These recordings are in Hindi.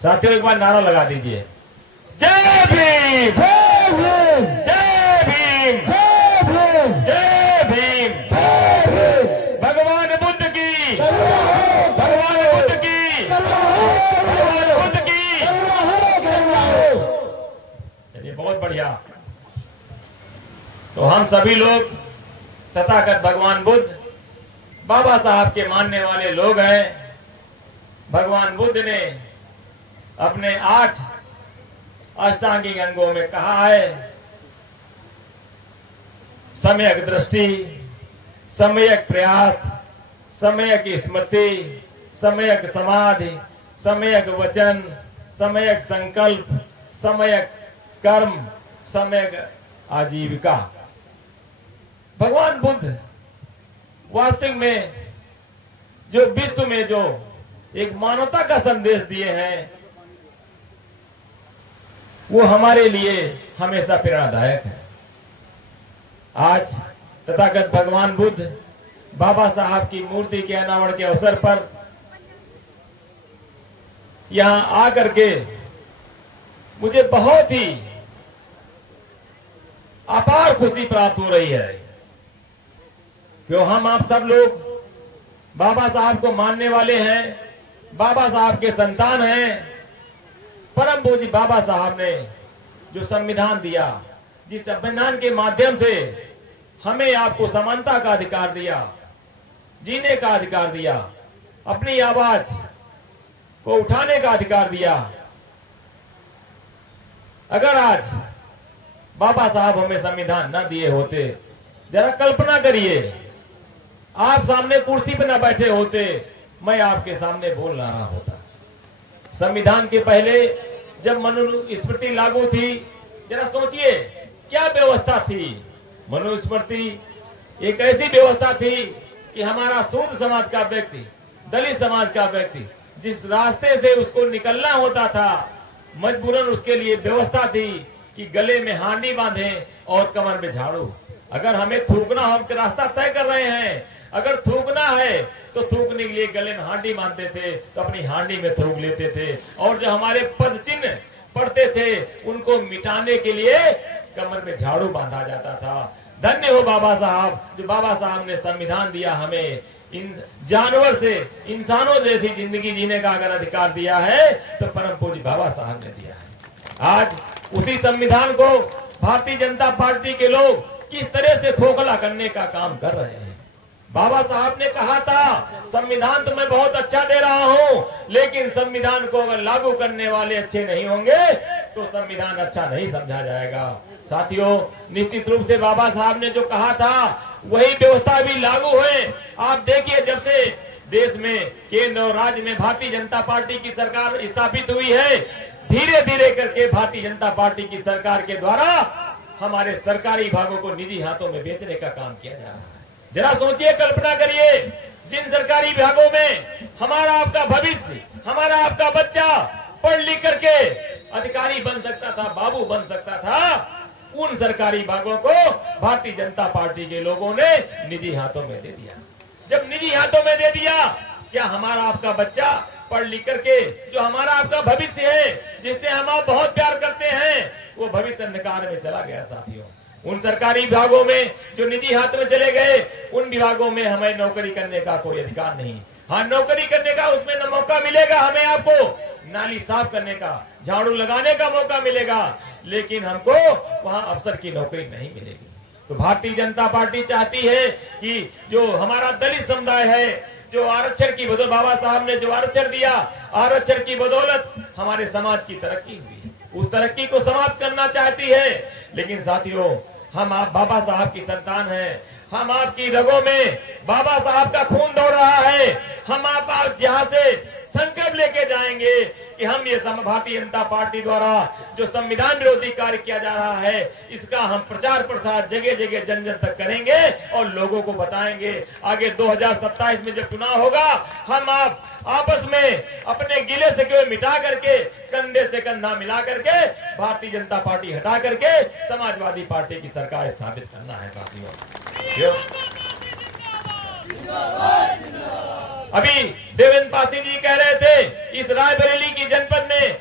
साथियों एक बार नारा लगा दीजिए, जय भीम, जय भीम, जय भीम, जय भीम, जय भीम, जय भीम। भगवान बुद्ध की, करुणा हो, भगवान बुद्ध की, करुणा हो, भगवान बुद्ध की। करुणा हो, करुणा हो। चलिए बहुत बढ़िया। तो हम सभी लोग तथागत भगवान बुद्ध बाबा साहब के मानने वाले लोग हैं। भगवान बुद्ध ने अपने 8 अष्टांगिक अंगों में कहा है, सम्यक दृष्टि, सम्यक प्रयास, सम्यक स्मृति, सम्यक समाधि, सम्यक वचन, सम्यक संकल्प, सम्यक कर्म, सम्यक आजीविका। भगवान बुद्ध वास्तविक में जो विश्व में जो एक मानवता का संदेश दिए हैं, वो हमारे लिए हमेशा प्रेरणादायक है। आज तथागत भगवान बुद्ध बाबा साहब की मूर्ति के अनावरण के अवसर पर यहां आकर के मुझे बहुत ही अपार खुशी प्राप्त हो रही है, क्यों हम आप सब लोग बाबा साहब को मानने वाले हैं, बाबा साहब के संतान हैं। परम पूज्य बाबा साहब ने जो संविधान दिया, जिस संविधान के माध्यम से हमें आपको समानता का अधिकार दिया, जीने का अधिकार दिया, अपनी आवाज को उठाने का अधिकार दिया, अगर आज बाबा साहब हमें संविधान न दिए होते, जरा कल्पना करिए, आप सामने कुर्सी पे न बैठे होते, मैं आपके सामने बोल रहा होता। संविधान के पहले जब मनुस्मृति लागू थी, जरा सोचिए क्या व्यवस्था थी। मनुस्मृति एक ऐसी व्यवस्था थी कि हमारा शूद्र समाज का व्यक्ति, दलित समाज का व्यक्ति जिस रास्ते से उसको निकलना होता था, मजबूरन उसके लिए व्यवस्था थी कि गले में हांडी बांधे और कमर में झाड़ू। अगर हमें थूकना, हम रास्ता तय कर रहे हैं, अगर थूकना है तो थूकने के लिए गले में हांडी बांधते थे, तो अपनी हांडी में थूक लेते थे। और जो हमारे पद चिन्ह पड़ते थे, उनको मिटाने के लिए कमर में झाड़ू बांधा जाता था। धन्य हो बाबा साहब, जो बाबा साहब ने संविधान दिया हमें, इन जानवर से इंसानों जैसी जिंदगी जीने का अगर अधिकार दिया है तो परम पूज्य बाबा साहब ने दिया है। आज उसी संविधान को भारतीय जनता पार्टी के लोग किस तरह से खोखला करने का काम कर रहे हैं। बाबा साहब ने कहा था, संविधान तो मैं बहुत अच्छा दे रहा हूं, लेकिन संविधान को अगर लागू करने वाले अच्छे नहीं होंगे तो संविधान अच्छा नहीं समझा जाएगा। साथियों, निश्चित रूप से बाबा साहब ने जो कहा था वही व्यवस्था भी लागू है। आप देखिए, जब से देश में केंद्र और राज्य में भारतीय जनता पार्टी की सरकार स्थापित हुई है, धीरे धीरे करके भारतीय जनता पार्टी की सरकार के द्वारा हमारे सरकारी विभागों को निजी हाथों में बेचने का काम किया जा रहा है। जरा सोचिए, कल्पना करिए, जिन सरकारी विभागों में हमारा आपका भविष्य, हमारा आपका बच्चा पढ़ लिख करके अधिकारी बन सकता था, बाबू बन सकता था, उन सरकारी विभागों को भारतीय जनता पार्टी के लोगों ने निजी हाथों में दे दिया। जब निजी हाथों में दे दिया, क्या हमारा आपका बच्चा पढ़ लिख करके जो हमारा आपका भविष्य है, जिससे हम आप बहुत प्यार करते हैं, वो भविष्य अंधकार में चला गया। साथियों, उन सरकारी विभागों में जो निजी हाथ में चले गए, उन विभागों में हमें नौकरी करने का कोई अधिकार नहीं। हाँ, नौकरी करने का उसमें न मौका मिलेगा, हमें आपको नाली साफ करने का, झाड़ू लगाने का मौका मिलेगा, लेकिन हमको वहां अफसर की नौकरी नहीं मिलेगी। तो भारतीय जनता पार्टी चाहती है कि जो हमारा दलित समुदाय है, जो आरक्षण की बदौलत बाबा साहब ने जो आरक्षण दिया, आरक्षण की बदौलत हमारे समाज की तरक्की हुई, उस तरक्की को समाप्त करना चाहती है। लेकिन साथियों, हम आप बाबा साहब की संतान हैं, हम आपकी रगों में बाबा साहब का खून दौड़ रहा है। हम आप जहां से संकल्प लेके जाएंगे कि हम ये भारतीय जनता पार्टी द्वारा जो संविधान विरोधी कार्य किया जा रहा है, इसका हम प्रचार प्रसार जगह जगह जन जन तक करेंगे और लोगों को बताएंगे। आगे 2027 में जब चुनाव होगा, हम आप आपस में अपने गिले शिकवे मिटा करके, कंधे से कंधा मिला करके भारतीय जनता पार्टी हटा करके समाजवादी पार्टी की सरकार स्थापित करना है। साथियों, अभी देवेंद्र पासी जी कह रहे थे, इस रायबरेली की जनपद में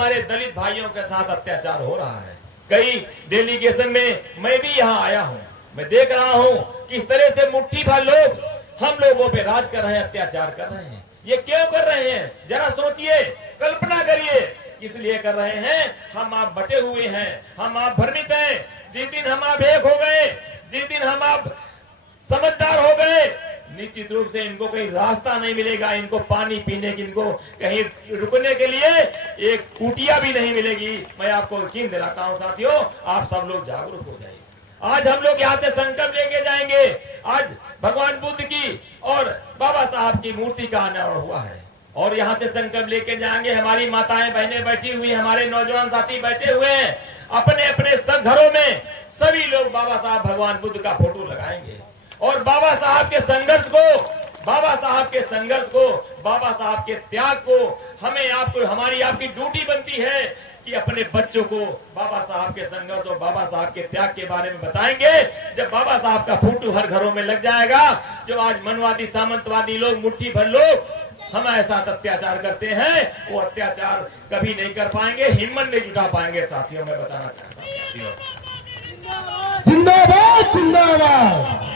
हमारे दलित भाइयों के साथ अत्याचार हो रहा है। कई डेलीगेशन में मैं भी यहाँ आया हूँ, मैं देख रहा हूँ किस तरह से मुट्ठी भर लोग हम लोगों पे राज कर रहे हैं, अत्याचार कर रहे हैं। ये क्यों कर रहे हैं, जरा सोचिए, कल्पना करिए। इसलिए कर रहे हैं, हम आप बटे हुए हैं, हम आप भ्रमित हैं। जिस दिन हम आप एक हो गए, जिस दिन हम आप समझदार हो गए, निश्चित रूप से इनको कहीं रास्ता नहीं मिलेगा, इनको पानी पीने की, इनको कहीं रुकने के लिए एक कुटिया भी नहीं मिलेगी। मैं आपको यकीन दिलाता हूं साथियों, आप सब लोग जागरूक हो जाइए। आज हम लोग यहाँ से संकल्प लेके जाएंगे। आज भगवान बुद्ध की और बाबा साहब की मूर्ति का अनावरण हुआ है और यहाँ से संकल्प लेके जाएंगे। हमारी माताएं बहनें बैठी हुई, हमारे नौजवान साथी बैठे हुए हैं, अपने अपने सब घरों में सभी लोग बाबा साहब भगवान बुद्ध का फोटो लगाएंगे और बाबा साहब के संघर्ष को, बाबा साहब के संघर्ष को, बाबा साहब के त्याग को हमें आपको, हमारी आपकी ड्यूटी बनती है कि अपने बच्चों को बाबा साहब के संघर्ष और बाबा साहब के त्याग के बारे में बताएंगे। जब बाबा साहब का फोटो हर घरों में लग जाएगा, जो आज मनवादी सामंतवादी लोग, मुट्ठी भर लोग हमारे साथ अत्याचार करते हैं, वो अत्याचार कभी नहीं कर पाएंगे, हिम्मत नहीं जुटा पाएंगे। साथियों, मैं बताना चाहता हूँ, जिंदाबाद जिंदाबाद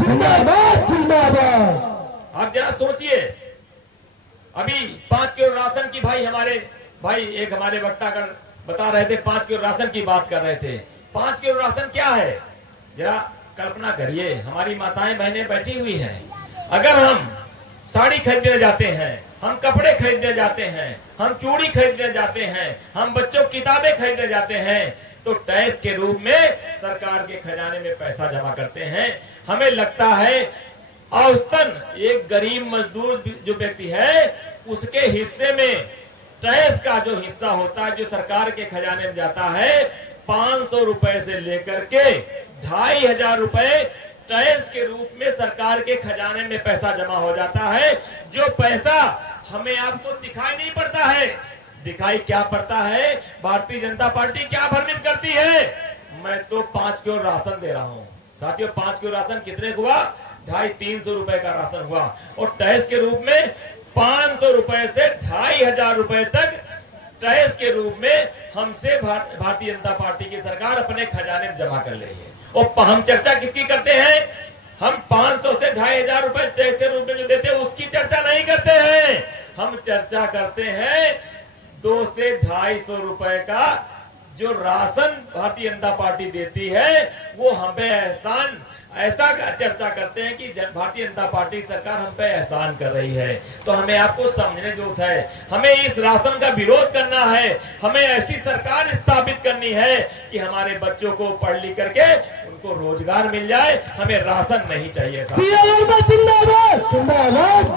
जिंदाबाद जिंदाबाद। आप जरा सोचिए, अभी 5 किलो राशन की, हमारे भाई एक हमारे वक्तागण बता रहे थे, 5 किलो राशन की बात कर रहे थे। 5 किलो राशन क्या है, जरा कल्पना करिए। हमारी माताएं बहनें बैठी हुई हैं, अगर हम साड़ी खरीदने जाते हैं, हम कपड़े खरीदने जाते हैं, हम चूड़ी खरीदने जाते हैं, हम बच्चों की किताबें खरीदने जाते हैं, तो टैक्स के रूप में सरकार के खजाने में पैसा जमा करते हैं। हमें लगता है औसतन एक गरीब मजदूर जो व्यक्ति है, उसके हिस्से में टैक्स का जो हिस्सा होता है, जो सरकार के खजाने में जाता है, 500 रुपए से लेकर के 2500 रुपए टैक्स के रूप में सरकार के खजाने में पैसा जमा हो जाता है। जो पैसा हमें आपको दिखाई नहीं पड़ता है, दिखाई क्या पड़ता है, भारतीय जनता पार्टी क्या भ्रमित करती है, मैं तो 5 किलो राशन दे रहा हूं। साथियों, 5 किलो राशन कितने हुआ, 250-300 रुपए का राशन हुआ और टैक्स के रूप में 500 रुपए से 2500 रुपए तक टैक्स के रूप में हमसे भारतीय जनता पार्टी की सरकार अपने खजाने में जमा कर रही है। और हम चर्चा किसकी करते हैं, हम 500 से 2500 रुपए टैक्स के रूप में जो देते हैं उसकी चर्चा नहीं करते हैं, हम चर्चा करते हैं 200 से 250 रुपए का जो राशन भारतीय जनता पार्टी देती है, वो हमें एहसान, ऐसा चर्चा करते हैं कि भारतीय जनता पार्टी सरकार हम पे एहसान कर रही है। तो हमें आपको समझने जरूरत है, हमें इस राशन का विरोध करना है, हमें ऐसी सरकार स्थापित करनी है कि हमारे बच्चों को पढ़ लिख करके उनको रोजगार मिल जाए, हमें राशन नहीं चाहिए। जिंदाबाद जिंदाबाद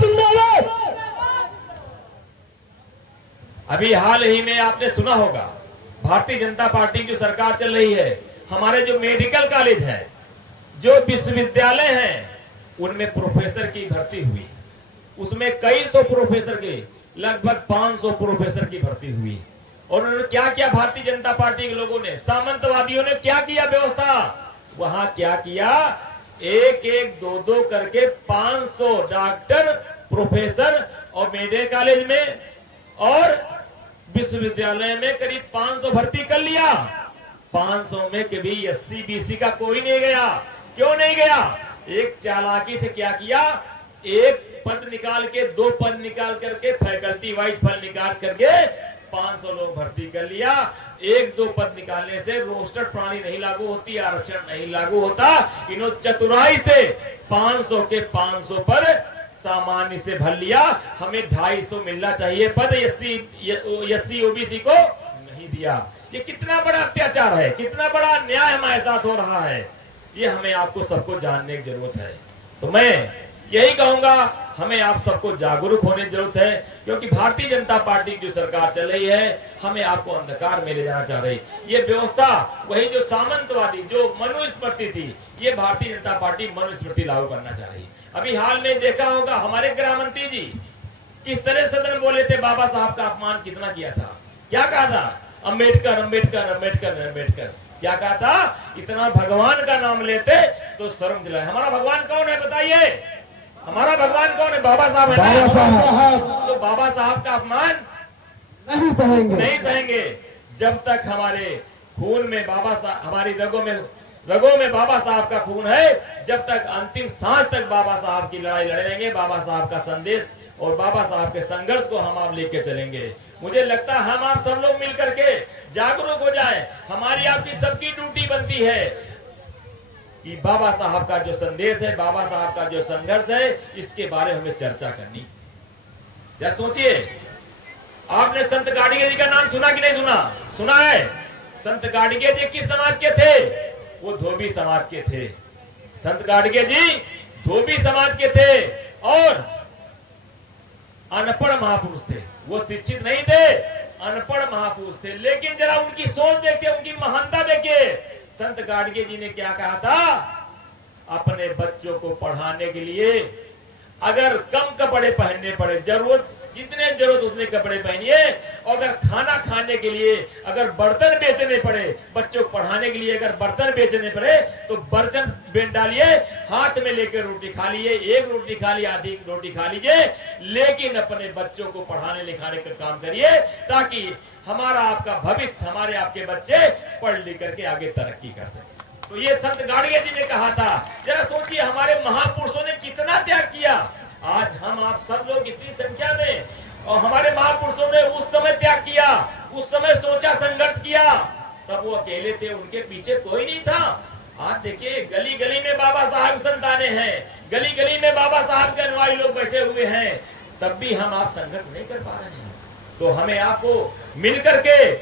जिंदाबाद। अभी हाल ही में आपने सुना होगा, भारतीय जनता पार्टी की जो सरकार चल रही है, हमारे जो मेडिकल कॉलेज है, जो विश्वविद्यालय हैं, उनमें प्रोफेसर की भर्ती हुई, उसमें कई सौ प्रोफेसर के, लगभग 500 प्रोफेसर की भर्ती हुई। और उन्होंने क्या किया, भारतीय जनता पार्टी के लोगों ने, सामंतवादियों ने क्या किया व्यवस्था, वहां क्या किया, एक एक दो दो करके 500 डॉक्टर, प्रोफेसर और मेडिकल कॉलेज में और विश्वविद्यालय में करीब 500 भर्ती कर लिया। 500 में कभी SC BC का कोई नहीं गया। क्यों नहीं गया, एक चालाकी से क्या किया, एक पद निकाल के, 2 पद निकाल करके, फैकल्टी वाइज फल निकाल करके 500 लोग भर्ती कर लिया। 1-2 पद निकालने से रोस्टर प्रणाली नहीं लागू होती, आरक्षण नहीं लागू होता। इन्होंने चतुराई से 500 के 500 पर सामान्य से भर लिया। हमें 250 मिलना चाहिए पद, SC OBC को नहीं दिया। ये कितना बड़ा अत्याचार है, कितना बड़ा अन्याय हमारे साथ हो रहा है, ये हमें आपको सबको जानने की जरूरत है। तो मैं यही कहूंगा, हमें आप सबको जागरूक होने की जरूरत है, क्योंकि भारतीय जनता पार्टी की जो सरकार चल रही है, हमें आपको अंधकार में ले जाना चाह रही। ये व्यवस्था वही जो सामंतवादी, जो मनुस्मृति थी, ये भारतीय जनता पार्टी मनुस्मृति लागू करना चाह रही। अभी हाल में देखा होगा, हमारे गृह मंत्री जी किस तरह सदन में बोले थे, बाबा साहब का अपमान कितना किया था, क्या कहा था, अंबेडकर अंबेडकर अंबेडकर अंबेडकर, क्या कहा था, इतना भगवान का नाम लेते तो शर्म दिलाए। हमारा भगवान कौन है बताइए, हमारा भगवान कौन है, बाबा साहब है ना। तो बाबा साहब का अपमान नहीं सहेंगे। नहीं सहेंगे। जब तक हमारे खून में बाबा साहब, हमारी रगों में बाबा साहब का खून है, जब तक अंतिम सांस तक बाबा साहब की लड़ाई लड़े रहेंगे, बाबा साहब का संदेश और बाबा साहब के संघर्ष को हम आप लेके चलेंगे। मुझे लगता है हम आप सब लोग मिलकर के जागरूक हो जाएं। हमारी आपकी सबकी ड्यूटी बनती है कि बाबा साहब का जो संदेश है, बाबा साहब का जो संघर्ष है, इसके बारे में हमें चर्चा करनी। या सोचिए, आपने संत गाडगे जी का नाम सुना कि नहीं सुना? सुना है। संत गाडगे जी किस समाज के थे? वो धोबी समाज के थे। संत गाडगे जी धोबी समाज के थे और अनपढ़ महापुरुष थे। वो शिक्षित नहीं थे, अनपढ़ महापुरुष थे। लेकिन जरा उनकी सोच देखिए, उनकी महानता देखिए। संत गाडगे जी ने क्या कहा था? अपने बच्चों को पढ़ाने के लिए अगर कम कपड़े पहनने पड़े, जितने जरूरत उतने कपड़े पहनिए, और अगर खाना खाने के लिए अगर बर्तन बेचने पड़े, बच्चों को पढ़ाने के लिए अगर बर्तन बेचने पड़े तो बर्तन बेच डालिए, हाथ में लेकर रोटी खा लीजिए, एक रोटी खा ली, आधी रोटी खा लीजिए, लेकिन अपने बच्चों को पढ़ाने लिखाने का काम करिए, ताकि हमारा आपका भविष्य, हमारे आपके बच्चे पढ़ लिख करके आगे तरक्की कर सके। तो ये संत गाडगे जी ने कहा था। जरा सोचिए, हमारे महापुरुषों ने कितना त्याग किया। आज हम आप सब लोग इतनी संख्या में, और हमारे महापुरुषों ने उस समय त्याग किया, उस समय सोचा, संघर्ष किया, तब वो अकेले थे, उनके पीछे कोई नहीं था। आज देखिए, गली गली में बाबा साहब संताने हैं, गली गली में बाबा साहब के अनुयायी लोग बैठे हुए हैं, तब भी हम आप संघर्ष नहीं कर पा रहे हैं। तो हमें आपको मिलकर के